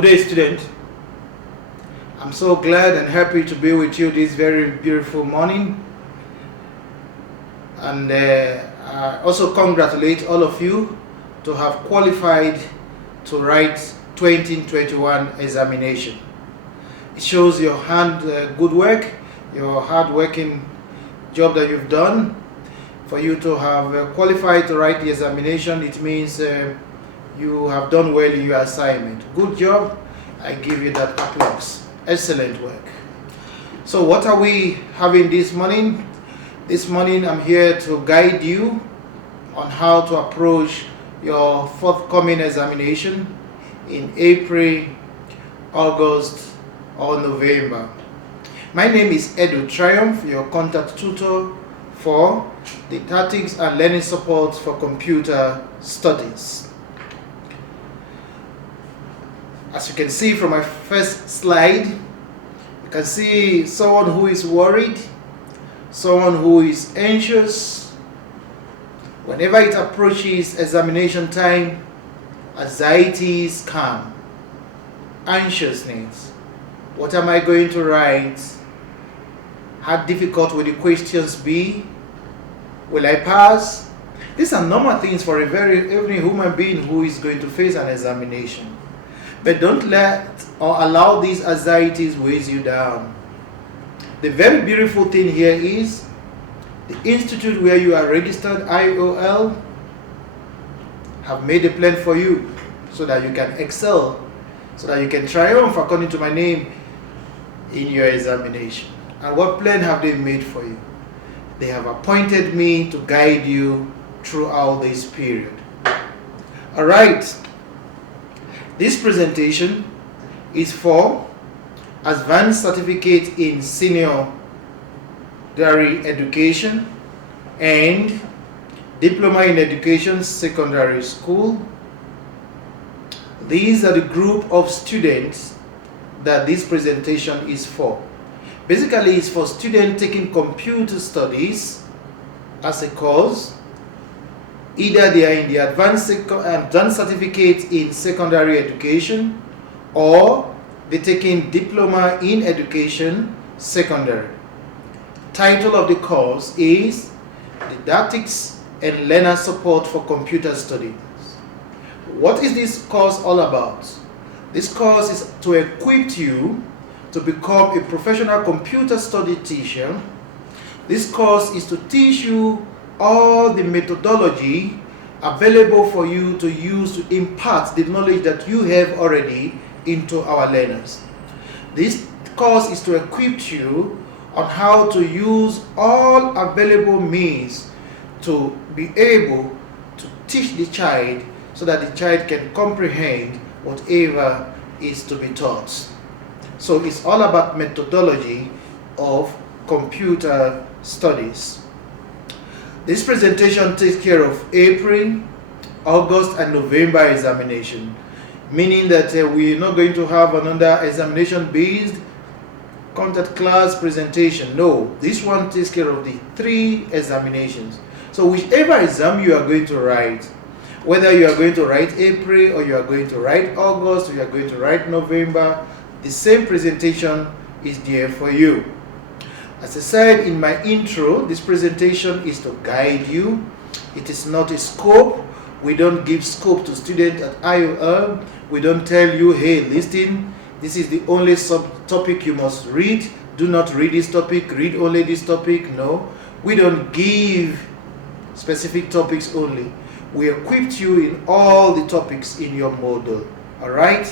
Good day, student. I'm so glad and happy to be with you this very beautiful morning. And I also congratulate all of you to have qualified to write 2021 examination. It shows your good work, your hard-working job that you've done. For you to have qualified to write the examination, it means you have done well in your assignment. Good job. I give you that applause. Excellent work. So what are we having this morning? This morning I'm here to guide you on how to approach your forthcoming examination in April, August, or November. My name is Edu Triumph, your contact tutor for Didactics and Learning Support for Computer Studies. As you can see from my first slide, you can see someone who is worried, someone who is anxious. Whenever it approaches examination time, anxieties come, anxiousness. What am I going to write? How difficult will the questions be? Will I pass? These are normal things for every human being who is going to face an examination. But don't let or allow these anxieties weigh you down. The very beautiful thing here is the institute where you are registered, IOL, have made a plan for you so that you can excel, so that you can triumph according to my name in your examination. And what plan have they made for you? They have appointed me to guide you throughout this period. All right. This presentation is for Advanced Certificate in Senior Secondary Education and Diploma in Education Secondary School. These are the group of students that this presentation is for. Basically, it's for students taking computer studies as a course. Either they are in the advanced certificate in secondary education, or they're taking diploma in education secondary. Title of the course is Didactics and Learner Support for Computer Studies. What is this course all about? This course is to equip you to become a professional computer study teacher. This course is to teach you all the methodology available for you to use to impart the knowledge that you have already into our learners. This course is to equip you on how to use all available means to be able to teach the child so that the child can comprehend whatever is to be taught. So it's all about methodology of computer studies. This presentation takes care of April, August, and November examination, meaning that we're not going to have another examination-based content class presentation. No, this one takes care of the 3 examinations. So whichever exam you are going to write, whether you are going to write April, or you are going to write August, or you are going to write November, the same presentation is there for you. As I said in my intro, this presentation is to guide you. It is not a scope. We don't give scope to students at IOL. We don't tell you, hey, listen, this is the only subtopic you must read. Do not read this topic, read only this topic. No, we don't give specific topics only. We equipped you in all the topics in your module. All right?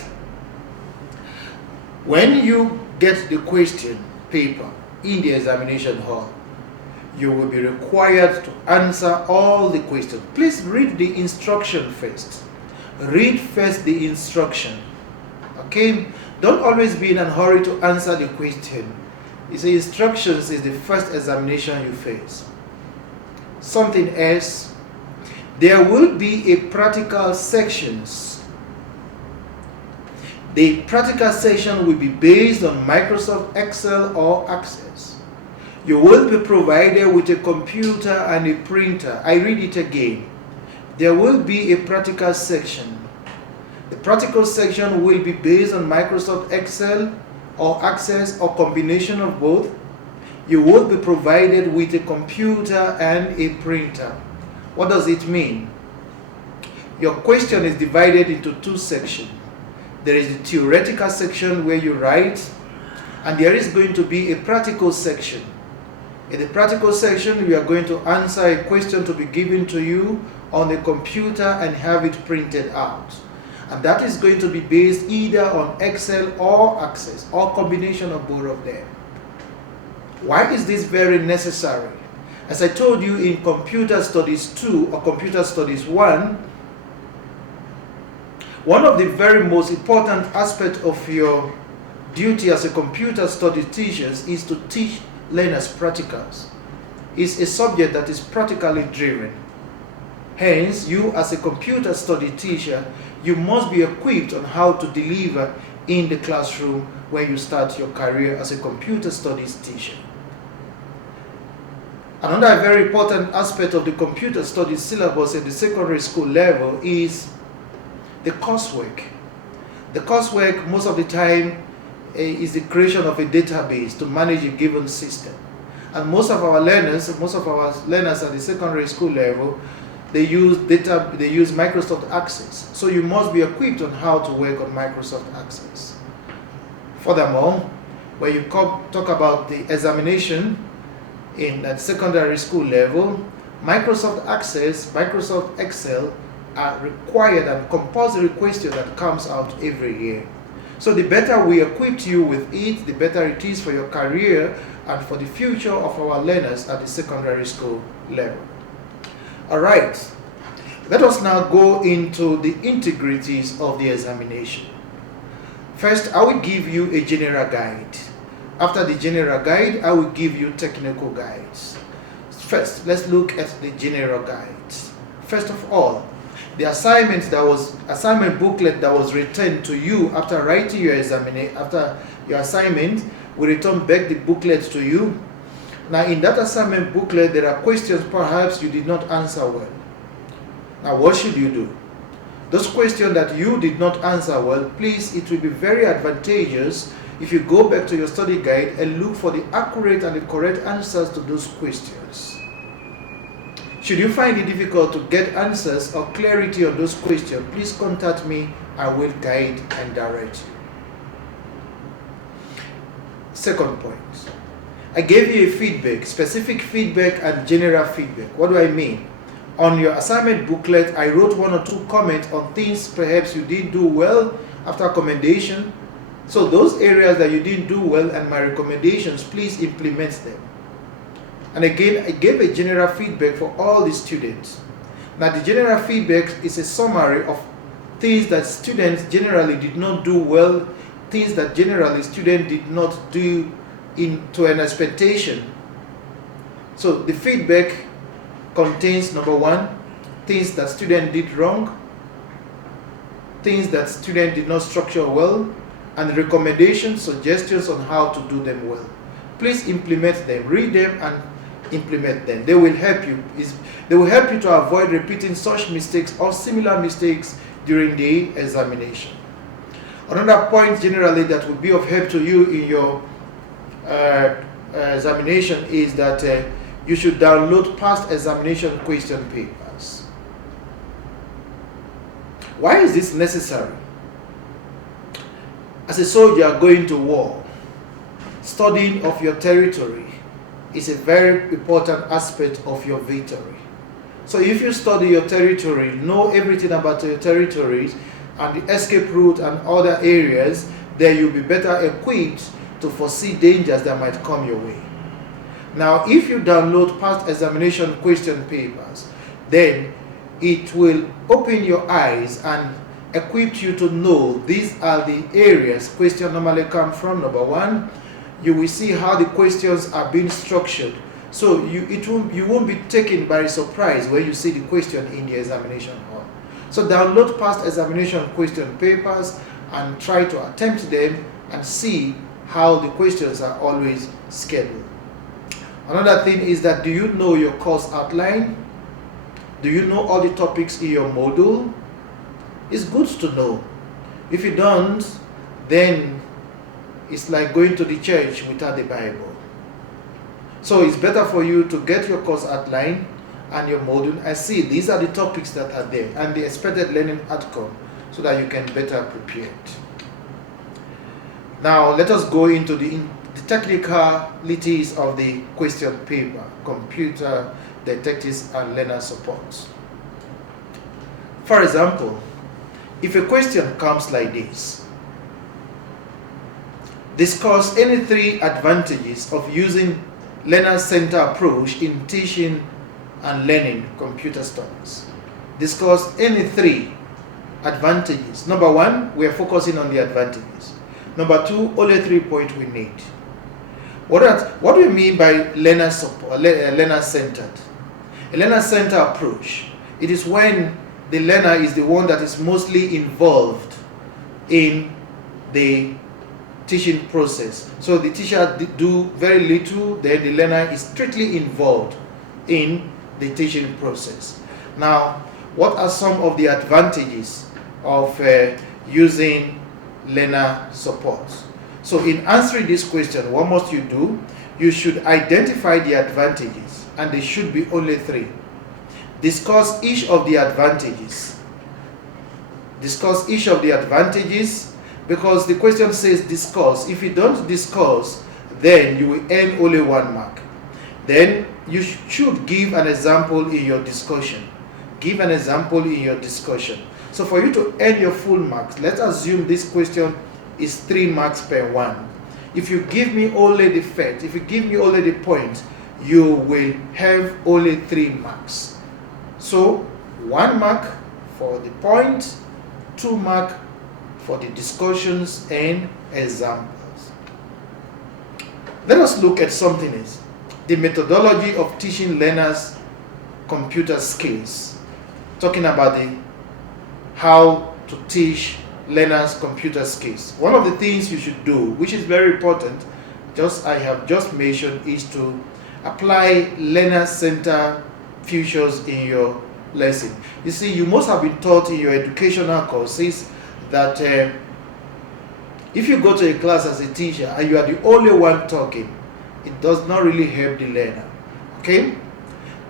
When you get the question paper in the examination hall, you will be required to answer all the questions. Please read the instruction first. Read first the instruction. Okay? Don't always be in a hurry to answer the question. You see, instructions is the first examination you face. Something else, there will be a practical sections. The practical section will be based on Microsoft Excel or Access. You will be provided with a computer and a printer. I read it again. There will be a practical section. The practical section will be based on Microsoft Excel or Access or combination of both. You will be provided with a computer and a printer. What does it mean? Your question is divided into two sections. There is the theoretical section where you write, and there is going to be a practical section. In the practical section, you are going to answer a question to be given to you on a computer and have it printed out. And that is going to be based either on Excel or Access or combination of both of them. Why is this very necessary? As I told you, in Computer Studies 2 or Computer Studies 1, one of the very most important aspects of your duty as a computer studies teacher is to teach learners practicals. It's a subject that is practically driven. Hence, you as a computer study teacher, you must be equipped on how to deliver in the classroom when you start your career as a computer studies teacher. Another very important aspect of the computer studies syllabus at the secondary school level is the coursework. The coursework most of the time is the creation of a database to manage a given system. And most of our learners at the secondary school level, they use Microsoft Access. So you must be equipped on how to work on Microsoft Access. Furthermore, when you talk about the examination in that secondary school level, Microsoft Access, Microsoft Excel are required and compulsory question that comes out every year. So the better we equip you with it, the better it is for your career and for the future of our learners at the secondary school level. All right, let us now go into the integrities of the examination. First, I will give you a general guide. After the general guide, I will give you technical guides. First, let's look at the general guides. First of all, the assignment booklet that was returned to you after writing your assignment, we return back the booklet to you. Now, in that assignment booklet, there are questions perhaps you did not answer well. Now, what should you do? Those questions that you did not answer well, please, it will be very advantageous if you go back to your study guide and look for the accurate and the correct answers to those questions. Should you find it difficult to get answers or clarity on those questions, please contact me. I will guide and direct you. Second point, I gave you a feedback, specific feedback and general feedback. What do I mean? On your assignment booklet, I wrote one or two comments on things perhaps you didn't do well after commendation. So those areas that you didn't do well and my recommendations, please implement them. And again, I gave a general feedback for all the students. Now, the general feedback is a summary of things that students generally did not do well, things that generally students did not do to an expectation. So the feedback contains, number one, things that students did wrong, things that students did not structure well, and recommendations, suggestions on how to do them well. Please implement them, read them and implement them. They will help you. They will help you to avoid repeating such mistakes or similar mistakes during the examination. Another point generally that would be of help to you in your examination is that you should download past examination question papers. Why is this necessary? As a soldier going to war, studying of your territory is a very important aspect of your victory. So if you study your territory, know everything about your territories and the escape route and other areas, then you'll be better equipped to foresee dangers that might come your way. Now, if you download past examination question papers, then it will open your eyes and equip you to know these are the areas questions normally come from. Number one, you will see how the questions are being structured. So you won't be taken by surprise when you see the question in the examination hall. So download past examination question papers and try to attempt them and see how the questions are always scheduled. Another thing is that, do you know your course outline? Do you know all the topics in your module? It's good to know. If you don't, then it's like going to the church without the Bible. So it's better for you to get your course outline and your module and see these are the topics that are there and the expected learning outcome so that you can better prepare it. Now let us go into the technicalities of the question paper, computer detectives and learner support. For example, if a question comes like this: discuss any 3 advantages of using learner-centered approach in teaching and learning computer studies. Discuss any 3 advantages. Number 1, we are focusing on the advantages. Number 2, only 3 points we need. What do we mean by learner-centered? A learner-centered approach, it is when the learner is the one that is mostly involved in the teaching process. So the teacher do very little, then the learner is strictly involved in the teaching process. Now, what are some of the advantages of using learner support? So in answering this question, what must you do? You should identify the advantages, and there should be only 3. Discuss each of the advantages. Discuss each of the advantages, because the question says discuss. If you don't discuss, then you will earn only 1 mark. Then you should give an example in your discussion. Give an example in your discussion. So for you to earn your full marks, let's assume this question is 3 marks per 1. If you give me only the fact, if you give me only the point, you will have only 3 marks. So 1 mark for the point, 2 marks for the discussions and examples. Let us look at something else. The methodology of teaching learners computer skills. Talking about how to teach learners computer skills. One of the things you should do, which is very important, I have just mentioned, is to apply learner-centered features in your lesson. You see, you must have been taught in your educational courses that if you go to a class as a teacher and you are the only one talking, it does not really help the learner. Okay?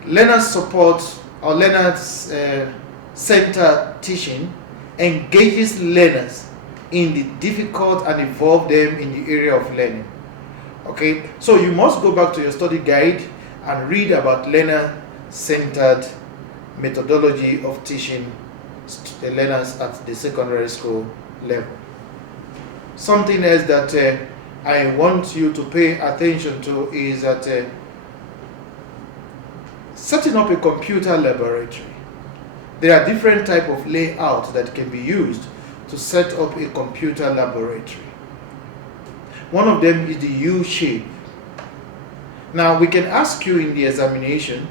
Learner support or learner-centered teaching engages learners in the difficult and involve them in the area of learning. Okay? So you must go back to your study guide and read about learner-centered methodology of teaching the learners at the secondary school level. Something else that I want you to pay attention to is that setting up a computer laboratory. There are different types of layouts that can be used to set up a computer laboratory. One of them is the U-shape. Now we can ask you in the examination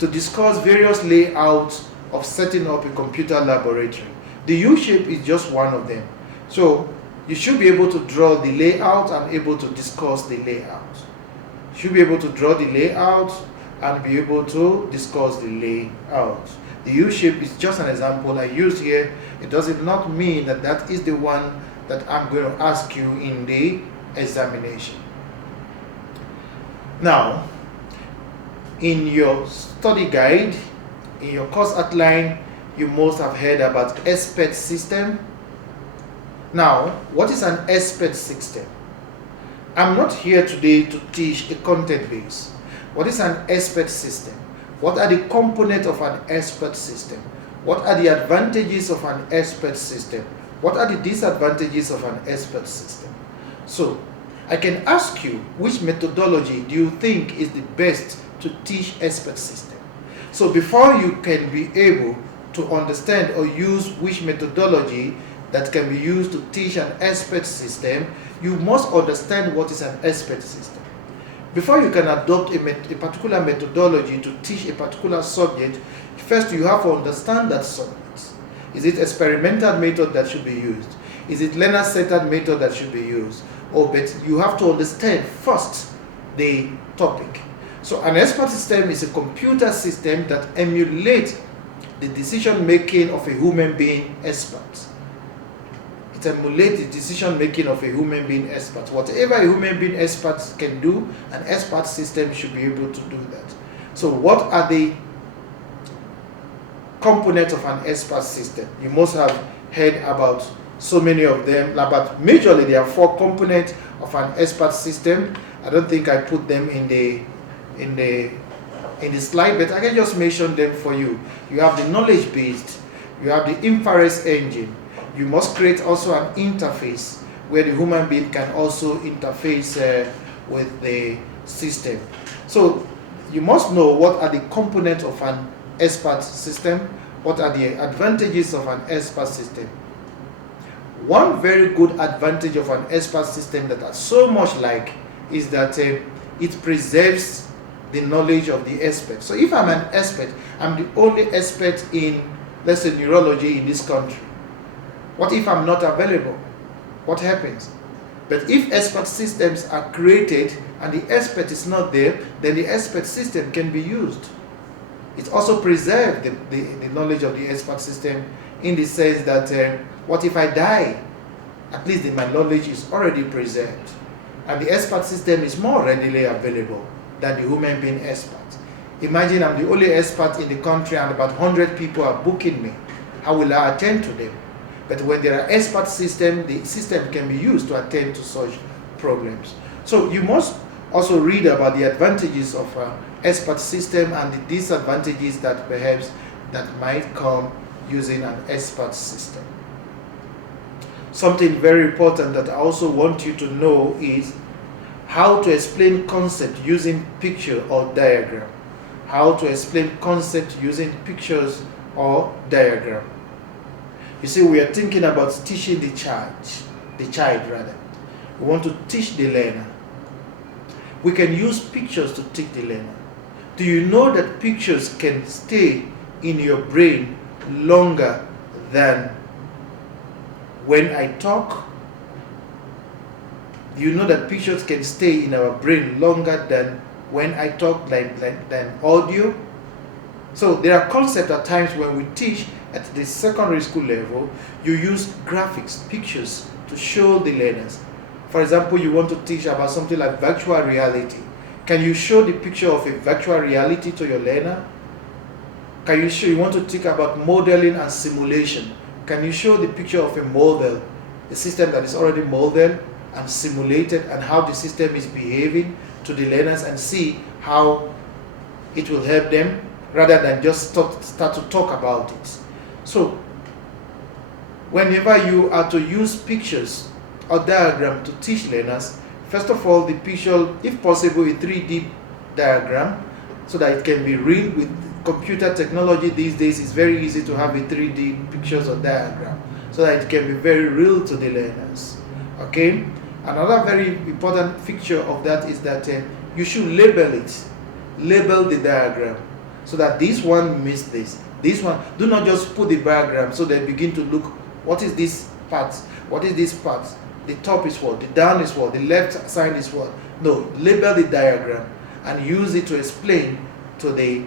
to discuss various layouts of setting up a computer laboratory. The U-shape is just one of them. So you should be able to draw the layout and able to discuss the layout. You should be able to draw the layout and be able to discuss the layout. The U-shape is just an example I used here. It does not mean that that is the one that I'm going to ask you in the examination. Now, in your study guide, in your course outline, you must have heard about expert system. Now, what is an expert system? I'm not here today to teach a content base. What is an expert system? What are the components of an expert system? What are the advantages of an expert system? What are the disadvantages of an expert system? So, I can ask you, which methodology do you think is the best to teach expert system? So before you can be able to understand or use which methodology that can be used to teach an expert system, you must understand what is an expert system. Before you can adopt a particular methodology to teach a particular subject, first you have to understand that subject. Is it experimental method that should be used? Is it learner-centered method that should be used? But you have to understand first the topic. So an expert system is a computer system that emulates the decision making of a human being expert. It stimulate the decision making of a human being expert. Whatever a human being expert can do, an expert system should be able to do that. So what are the components of an expert system? You must have heard about so many of them, but majorly there are 4 components of an expert system. I don't think I put them in the slide, but I can just mention them for you. You have the knowledge based, you have the inference engine. You must create also an interface where the human being can also interface with the system. So you must know what are the components of an expert system, what are the advantages of an expert system. One very good advantage of an expert system that are so much like is that it preserves the knowledge of the expert. So if I'm an expert, I'm the only expert in, let's say, neurology in this country. What if I'm not available? What happens? But if expert systems are created and the expert is not there, then the expert system can be used. It also preserves the knowledge of the expert system in the sense that what if I die? At least my knowledge is already preserved. And the expert system is more readily available than the human being expert. Imagine I'm the only expert in the country and about 100 people are booking me. How will I attend to them? But when there are expert systems, the system can be used to attend to such problems. So you must also read about the advantages of an expert system and the disadvantages that perhaps that might come using an expert system. Something very important that I also want you to know is how to explain concept using picture or diagram. How to explain concept using pictures or diagram. You see, we are thinking about teaching the child. We want to teach the learner. We can use pictures to teach the learner. Do you know that pictures can stay in your brain longer than when I talk? Do you know that pictures can stay in our brain longer than when I talk, than audio? So there are concepts at times when we teach at the secondary school level, you use graphics, pictures to show the learners. For example, you want to teach about something like virtual reality. Can you show the picture of a virtual reality to your learner? Can you show, you want to think about modeling and simulation. Can you show the picture of a model, a system that is already modeled and simulated, and how the system is behaving to the learners, and see how it will help them rather than just start to talk about it. So whenever you are to use pictures or diagram to teach learners, first of all, the picture, if possible, a 3D diagram, so that it can be real. With computer technology these days, it's very easy to have a 3D pictures or diagram, so that it can be very real to the learners. Okay? Another very important feature of that is that you should label it. Label the diagram, so that this one means this. This one, do not just put the diagram so they begin to look, what is this part? What is this part? The top is what? The down is what? The left side is what? No, label the diagram and use it to explain to the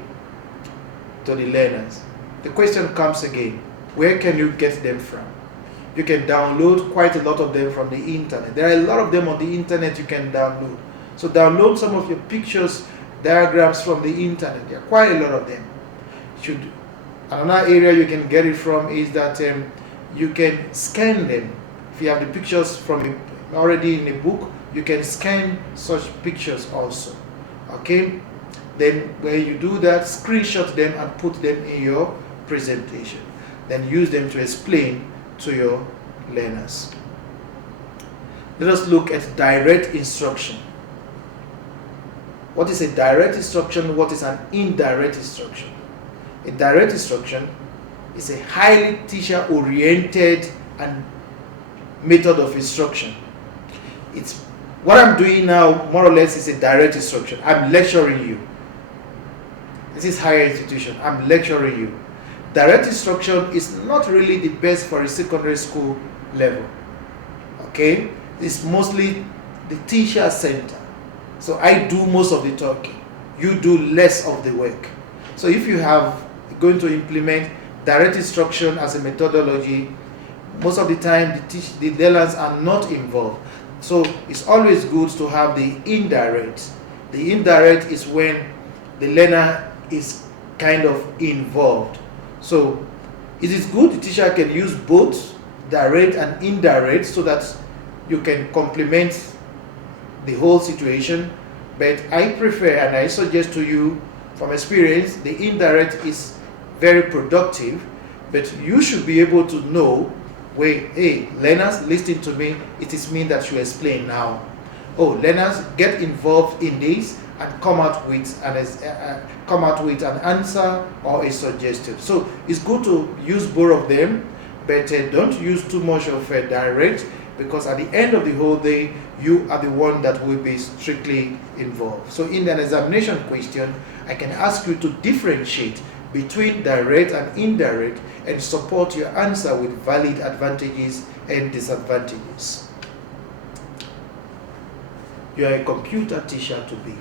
learners. The question comes again, where can you get them from? You can download quite a lot of them from the internet. There are a lot of them on the internet you can download. So download some of your pictures, diagrams from the internet. There are quite a lot of them. Another area you can get it from is that you can scan them. If you have the pictures from already in a book, you can scan such pictures also. Okay? Then when you do that, screenshot them and put them in your presentation. Then use them to explain to your learners. Let us look at direct instruction. What is a direct instruction? What is an indirect instruction? A direct instruction is a highly teacher-oriented and method of instruction. It's what I'm doing now, more or less, is a direct instruction. I'm lecturing you. This is higher institution. I'm lecturing you. Direct instruction is not really the best for a secondary school level. Okay? It's mostly the teacher center. So I do most of the talking. You do less of the work. So if you have going to implement direct instruction as a methodology, most of the time the learners are not involved. So it's always good to have the indirect. The indirect is when the learner is kind of involved. So it is good the teacher can use both direct and indirect so that you can complement the whole situation. But I prefer and I suggest to you from experience, the indirect is very productive, but you should be able to know where, hey, learners, listen to me, it is me that you explain now. Oh, learners, get involved in this and come out with an answer or a suggestion. So it's good to use both of them, but don't use too much of a direct, because at the end of the whole day, you are the one that will be strictly involved. So in an examination question, I can ask you to differentiate between direct and indirect and support your answer with valid advantages and disadvantages. You are a computer teacher to be.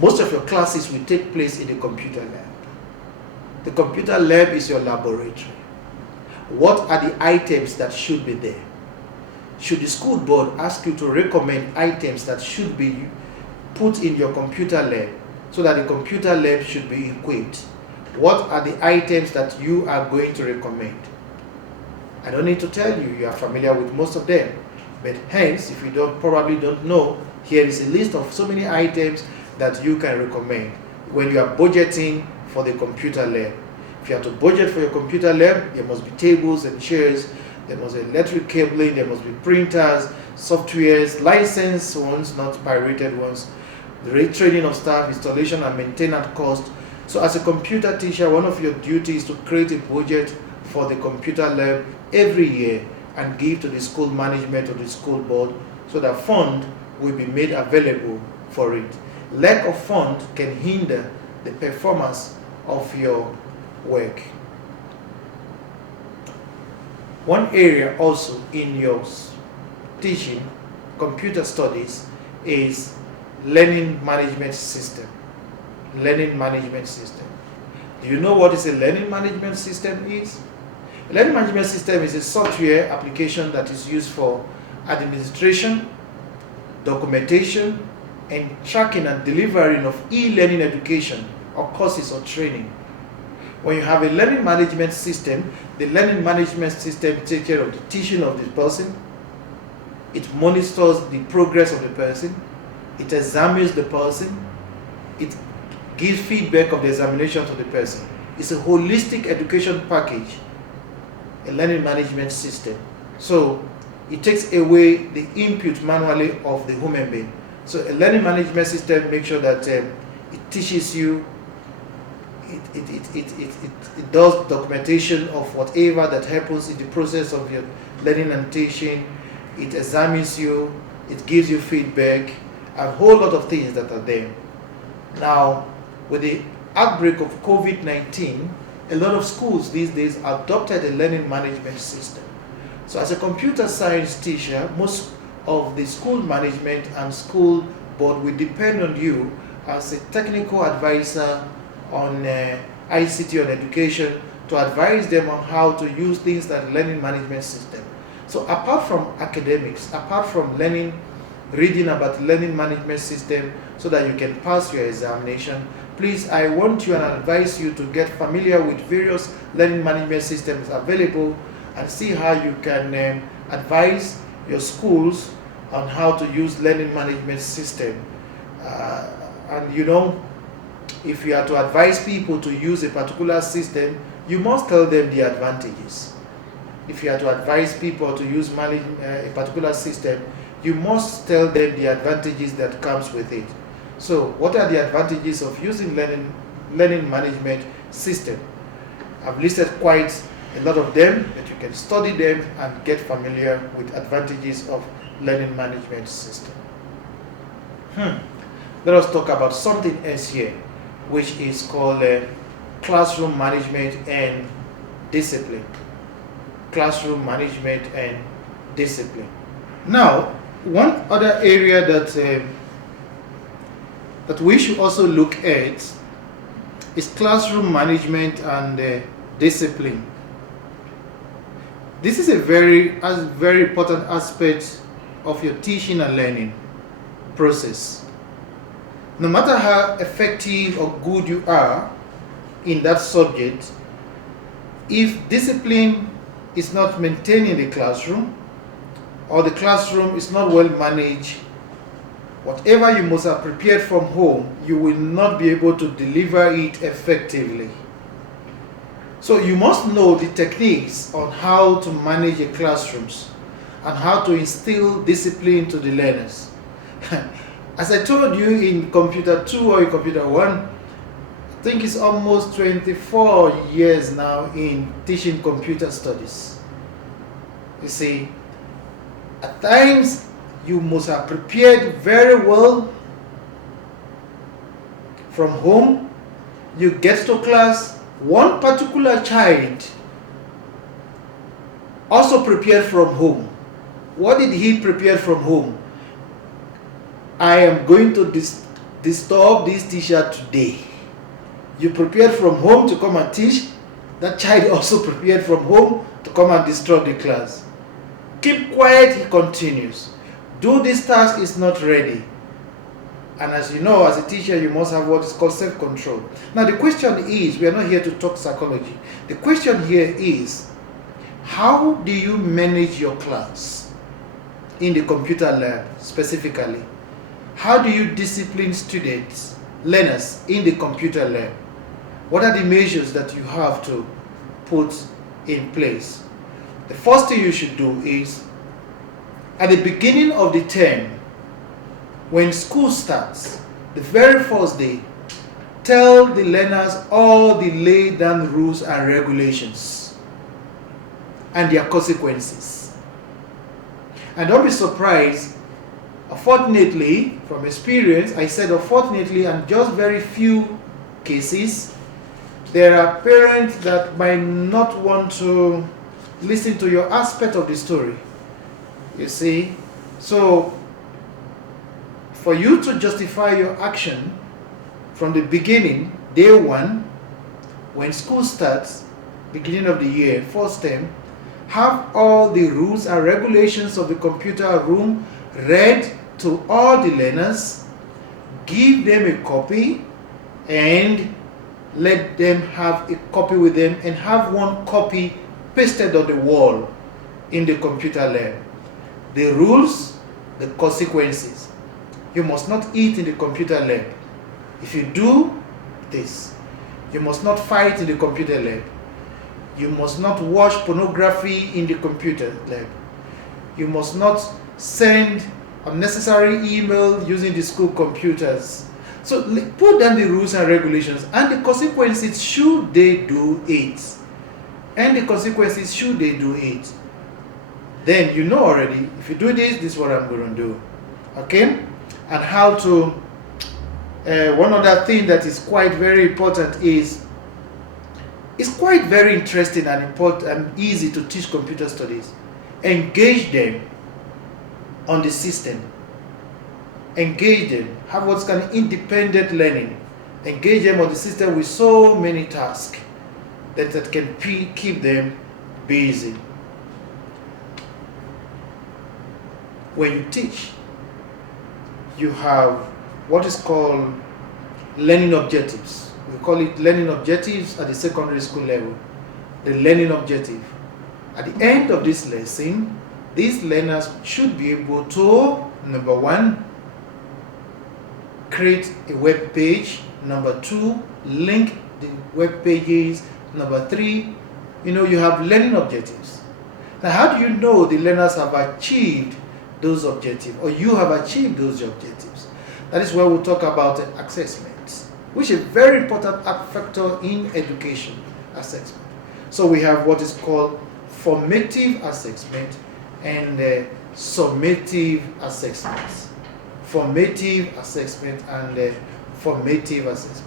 Most of your classes will take place in the computer lab. The computer lab is your laboratory. What are the items that should be there? Should the school board ask you to recommend items that should be put in your computer lab so that the computer lab should be equipped? What are the items that you are going to recommend? I don't need to tell you, you are familiar with most of them. But hence, if you probably don't know, here is a list of so many items that you can recommend when you are budgeting for the computer lab. If you have to budget for your computer lab, there must be tables and chairs, there must be electric cabling, there must be printers, softwares, licensed ones, not pirated ones, the retraining of staff, installation and maintenance cost. So as a computer teacher, one of your duties is to create a budget for the computer lab every year and give to the school management or the school board so that fund will be made available for it. Lack of fund can hinder the performance of your work. One area also in your teaching computer studies is learning management system. Learning management system. Do you know what is a learning management system is? A learning management system is a software application that is used for administration, documentation, and tracking and delivering of e-learning education or courses or training. When you have a learning management system, the learning management system takes care of the teaching of the person, it monitors the progress of the person, it examines the person, it gives feedback of the examination to the person. It's a holistic education package, a learning management system. So it takes away the input manually of the human being. So a learning management system makes sure that it teaches you, it does documentation of whatever that happens in the process of your learning and teaching. It examines you, it gives you feedback, a whole lot of things that are there. Now, with the outbreak of COVID-19, a lot of schools these days adopted a learning management system. So as a computer science teacher, most of the school management and school board will depend on you as a technical advisor on ICT on education to advise them on how to use things like learning management system. So apart from academics, apart from reading about learning management system so that you can pass your examination, please, I want you and advise you to get familiar with various learning management systems available and see how you can advise your schools on how to use learning management system. And you know, if you are to advise people to use a particular system, you must tell them the advantages. If you are to advise people to use a particular system, you must tell them the advantages that comes with it. So what are the advantages of using learning management system? I've listed quite a lot of them, but you can study them and get familiar with advantages of learning management system. Let us talk about something else here, which is called classroom management and discipline. Classroom management and discipline. Now, one other area that we should also look at is classroom management and discipline. This is a very important aspect of your teaching and learning process. No matter how effective or good you are in that subject, if discipline is not maintained in the classroom, or the classroom is not well managed, whatever you must have prepared from home, you will not be able to deliver it effectively. So you must know the techniques on how to manage your classrooms and how to instill discipline to the learners. As I told you in Computer 2 or in Computer 1, I think it's almost 24 years now in teaching computer studies. You see, at times you must have prepared very well from home. You get to class, one particular child also prepared from home. What did he prepare from home? I am going to disturb this teacher today. You prepared from home to come and teach. That child also prepared from home to come and disturb the class. Keep quiet, he continues. Do this task, is not ready. And as you know, as a teacher, you must have what is called self-control. Now the question is, we are not here to talk psychology. The question here is, how do you manage your class in the computer lab specifically? How do you discipline students, learners in the computer lab? What are the measures that you have to put in place? The first thing you should do is, at the beginning of the term, when school starts, the very first day, tell the learners all the laid down rules and regulations and their consequences. And don't be surprised, unfortunately, from experience, I said unfortunately, and just very few cases, there are parents that might not want to listen to your aspect of the story. You see? So, for you to justify your action from the beginning, day one, when school starts, beginning of the year, first term, have all the rules and regulations of the computer room read to all the learners, give them a copy, and let them have a copy with them, and have one copy pasted on the wall in the computer lab. The rules, the consequences. You must not eat in the computer lab. If you do this, you must not fight in the computer lab. You must not watch pornography in the computer lab. You must not send unnecessary email using the school computers. So put down the rules and regulations and the consequences should they do it. And the consequences should they do it. Then you know already, if you do this, this is what I'm going to do. Okay? And how to, one other thing that is quite very important is, it's quite very interesting and important and easy to teach computer studies. Engage them on the system. Engage them. Have what's called independent learning. Engage them on the system with so many tasks that can keep them busy. When you teach, you have what is called learning objectives. We call it learning objectives at the secondary school level. The learning objective. At the end of this lesson, these learners should be able to, number one, create a web page. Number two, link the web pages. Number three, you have learning objectives. Now, how do you know the learners have achieved those objectives, or you have achieved those objectives? That is where we'll talk about assessment, which is a very important factor in education assessment. So we have what is called formative assessment and summative assessments. Formative assessment and formative assessment.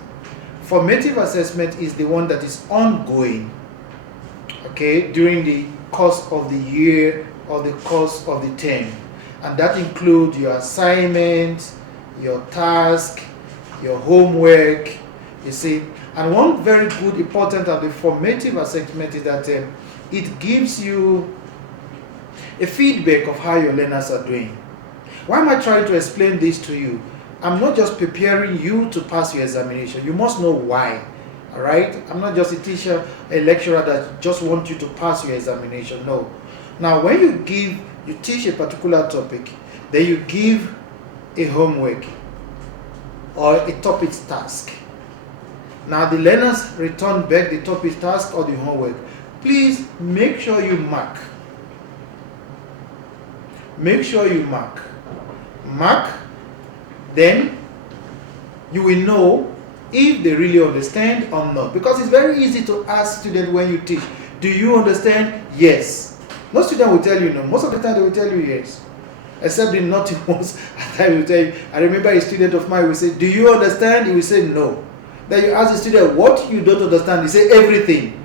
Formative assessment is the one that is ongoing, okay, during the course of the year or the course of the term. And that includes your assignments, your task, your homework, you see. And one very good important of the formative assessment is that it gives you a feedback of how your learners are doing. Why am I trying to explain this to you? I'm not just preparing you to pass your examination. You must know why. All right? I'm not just a teacher, a lecturer that just wants you to pass your examination. No. Now, when you teach a particular topic, then you give a homework or a topic task. Now, the learners return back the topic task or the homework. Please make sure you mark. Make sure you mark. Mark, then you will know if they really understand or not. Because it's very easy to ask students when you teach, do you understand? Yes. No student will tell you no. Most of the time they will tell you yes. Except the naughty ones, I will tell you. I remember a student of mine will say, do you understand? He will say no. Then you ask the student, what you don't understand? He say everything.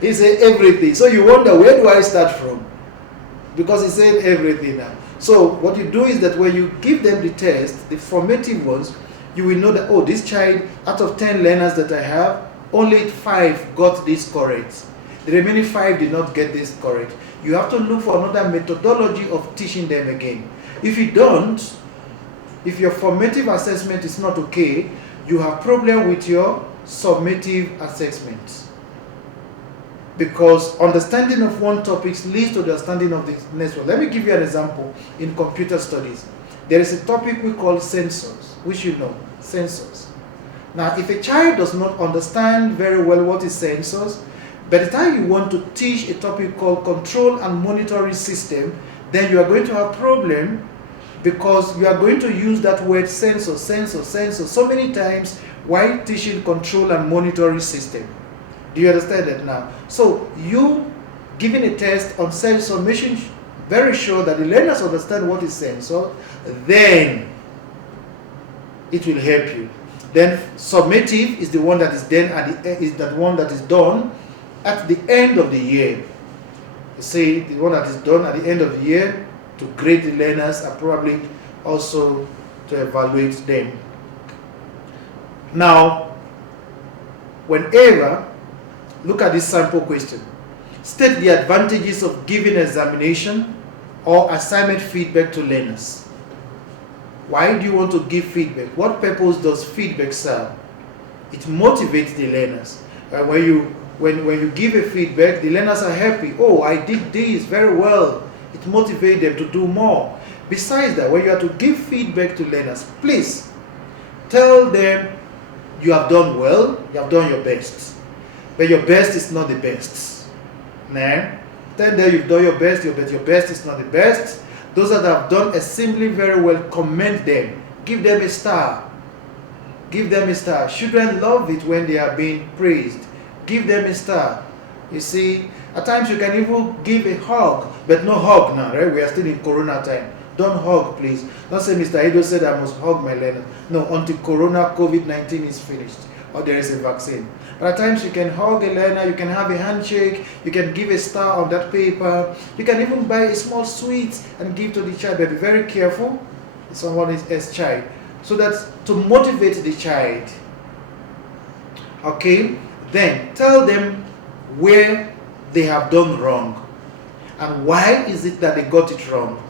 He say everything. So you wonder, where do I start from? Because he said everything now. So what you do is that when you give them the test, the formative ones, you will know that, oh, this child, out of 10 learners that I have, only 5 got this correct. The remaining 5 did not get this correct. You have to look for another methodology of teaching them again. If you don't, if your formative assessment is not okay, you have problem with your summative assessment. Because understanding of one topic leads to the understanding of the next one. Let me give you an example in computer studies. There is a topic we call sensors, which you know, sensors. Now, if a child does not understand very well what is sensors, by the time you want to teach a topic called control and monitoring system, then you are going to have problem because you are going to use that word sensor so many times while teaching control and monitoring system. Do you understand that now? So you giving a test on sensor, making very sure that the learners understand what is sensor, then it will help you. Then summative is the one that is done at the end of the year. You see, the one that is done at the end of the year to grade the learners and probably also to evaluate them. Now, whenever, look at this sample question. State the advantages of giving examination or assignment feedback to learners. Why do you want to give feedback? What purpose does feedback serve? It motivates the learners. When you give a feedback, the learners are happy. Oh, I did this very well. It motivates them to do more. Besides that, when you have to give feedback to learners, please tell them you have done well, you have done your best. But your best is not the best. Nah? Tell them you've done your best, but your best is not the best. Those that have done assembly very well, commend them. Give them a star. Give them a star. Children love it when they are being praised. Give them a star. You see, at times you can even give a hug, but no hug now, right? We are still in Corona time. Don't hug, please. Don't say, Mr. Edo said I must hug my learner. No, until Corona, COVID-19 is finished or there is a vaccine. But at times you can hug a learner, you can have a handshake, you can give a star on that paper, you can even buy a small sweet and give to the child, but be very careful, someone else's child, so that to motivate the child. Okay, then tell them where they have done wrong and why is it that they got it wrong,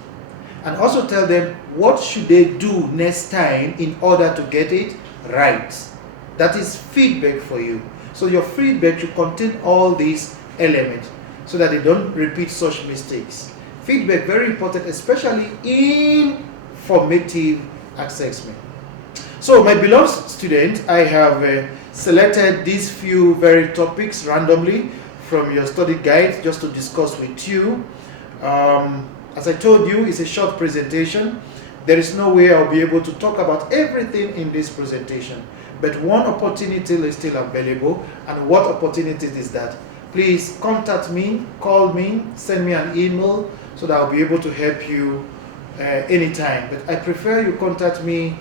and also tell them what should they do next time in order to get it right. That is feedback for you. So your feedback should contain all these elements so that they don't repeat such mistakes. Feedback very important, especially in formative assessment. So my beloved students, I have selected these few very topics randomly from your study guide just to discuss with you. As I told you, it's a short presentation. There is no way I'll be able to talk about everything in this presentation. But one opportunity is still available. And what opportunity is that? Please contact me, call me, send me an email so that I'll be able to help you anytime. But I prefer you contact me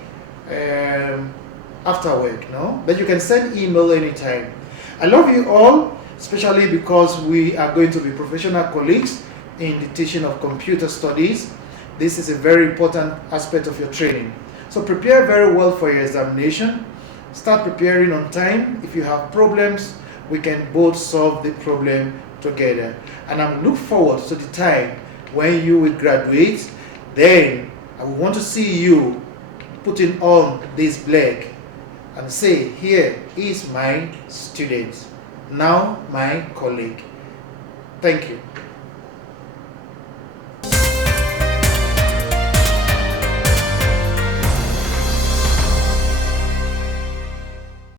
after work, no? But you can send email anytime. I love you all, especially because we are going to be professional colleagues in the teaching of computer studies. This is a very important aspect of your training. So prepare very well for your examination. Start preparing on time. If you have problems, we can both solve the problem together. And I'm look forward to the time when you will graduate. Then I want to see you putting on this black and say, here is my student, now my colleague. Thank you.